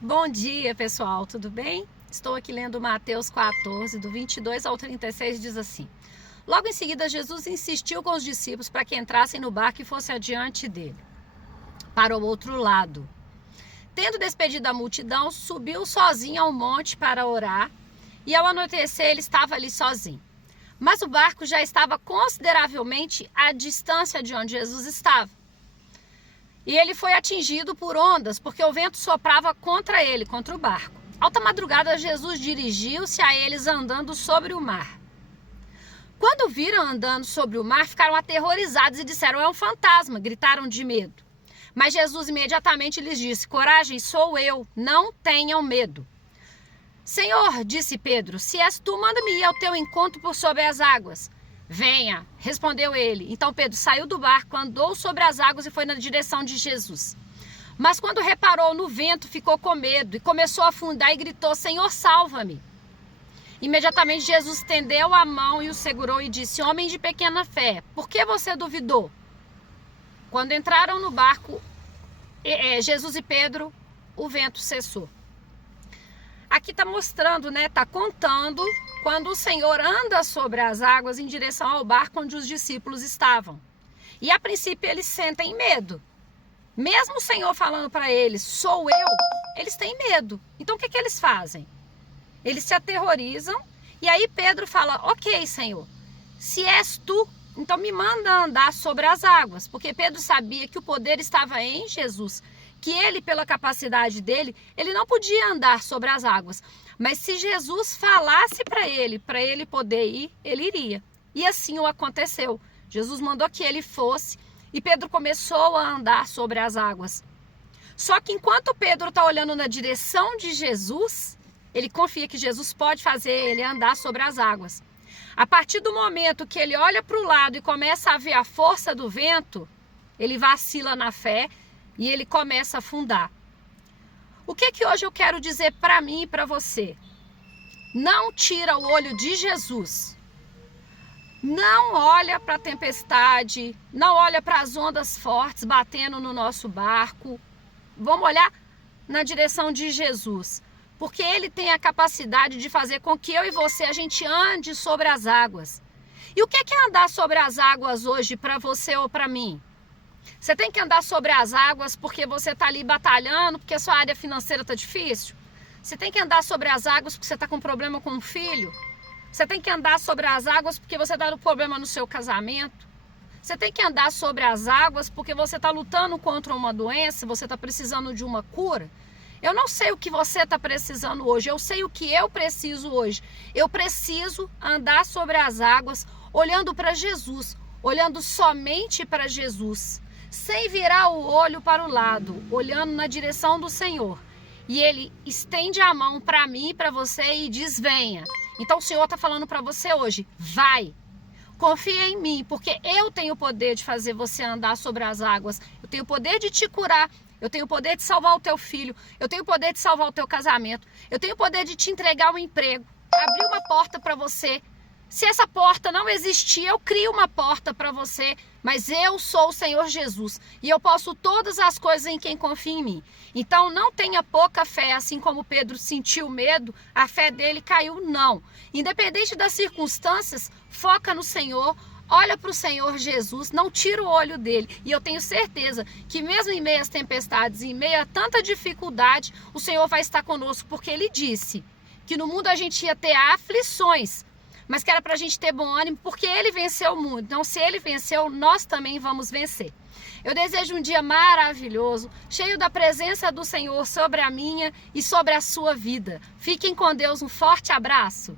Bom dia, pessoal, tudo bem? Estou aqui lendo Mateus 14, do 22 ao 36, diz assim: Logo em seguida, Jesus insistiu com os discípulos para que entrassem no barco e fossem adiante dele, para o outro lado. Tendo despedido a multidão, subiu sozinho ao monte para orar, e ao anoitecer ele estava ali sozinho. Mas o barco já estava consideravelmente à distância de onde Jesus estava. E ele foi atingido por ondas, porque o vento soprava contra ele, contra o barco. Alta madrugada, Jesus dirigiu-se a eles andando sobre o mar. Quando viram andando sobre o mar, ficaram aterrorizados e disseram: é um fantasma, gritaram de medo. Mas Jesus imediatamente lhes disse: coragem, sou eu, não tenham medo. Senhor, disse Pedro, se és tu, manda-me ir ao teu encontro por sobre as águas. Venha, respondeu ele. Então Pedro saiu do barco, andou sobre as águas e foi na direção de Jesus. Mas quando reparou no vento, ficou com medo e começou a afundar e gritou: Senhor, salva-me. Imediatamente Jesus estendeu a mão e o segurou e disse: homem de pequena fé, por que você duvidou? Quando entraram no barco, Jesus e Pedro, o vento cessou. Aqui está mostrando, está contando quando o Senhor anda sobre as águas em direção ao barco onde os discípulos estavam. E a princípio eles sentem medo. Mesmo o Senhor falando para eles, sou eu, eles têm medo. Então o que eles fazem? Eles se aterrorizam e aí Pedro fala: ok, Senhor, se és tu, então me manda andar sobre as águas. Porque Pedro sabia que o poder estava em Jesus, que ele, pela capacidade dele, ele não podia andar sobre as águas. Mas se Jesus falasse para ele poder ir, ele iria. E assim o aconteceu. Jesus mandou que ele fosse e Pedro começou a andar sobre as águas. Só que enquanto Pedro está olhando na direção de Jesus, ele confia que Jesus pode fazer ele andar sobre as águas. A partir do momento que ele olha para o lado e começa a ver a força do vento, ele vacila na fé e ele começa a afundar. O que hoje eu quero dizer para mim e para você? Não tira o olho de Jesus. Não olha para a tempestade, não olha para as ondas fortes batendo no nosso barco. Vamos olhar na direção de Jesus, porque ele tem a capacidade de fazer com que eu e você a gente ande sobre as águas. E o que é andar sobre as águas hoje para você ou para mim? Você tem que andar sobre as águas porque você está ali batalhando, porque a sua área financeira está difícil? Você tem que andar sobre as águas porque você está com problema com um filho? Você tem que andar sobre as águas porque você está com problema no seu casamento? Você tem que andar sobre as águas porque você está lutando contra uma doença, você está precisando de uma cura? Eu não sei o que você está precisando hoje, eu sei o que eu preciso hoje. Eu preciso andar sobre as águas olhando para Jesus, olhando somente para Jesus, sem virar o olho para o lado, olhando na direção do Senhor. E ele estende a mão para mim e para você e diz: venha. Então o Senhor está falando para você hoje: vai, confia em mim, porque eu tenho o poder de fazer você andar sobre as águas. Eu tenho o poder de te curar, eu tenho o poder de salvar o teu filho, eu tenho o poder de salvar o teu casamento, eu tenho o poder de te entregar um emprego, abrir uma porta para você. Se essa porta não existir, eu crio uma porta para você, mas eu sou o Senhor Jesus e eu posso todas as coisas em quem confia em mim. Então não tenha pouca fé, assim como Pedro sentiu medo, a fé dele caiu, não. Independente das circunstâncias, foca no Senhor, olha para o Senhor Jesus, não tira o olho dele. E eu tenho certeza que mesmo em meio às tempestades, em meio a tanta dificuldade, o Senhor vai estar conosco, porque ele disse que no mundo a gente ia ter aflições, mas que era para a gente ter bom ânimo, porque ele venceu o mundo. Então, se ele venceu, nós também vamos vencer. Eu desejo um dia maravilhoso, cheio da presença do Senhor sobre a minha e sobre a sua vida. Fiquem com Deus, um forte abraço.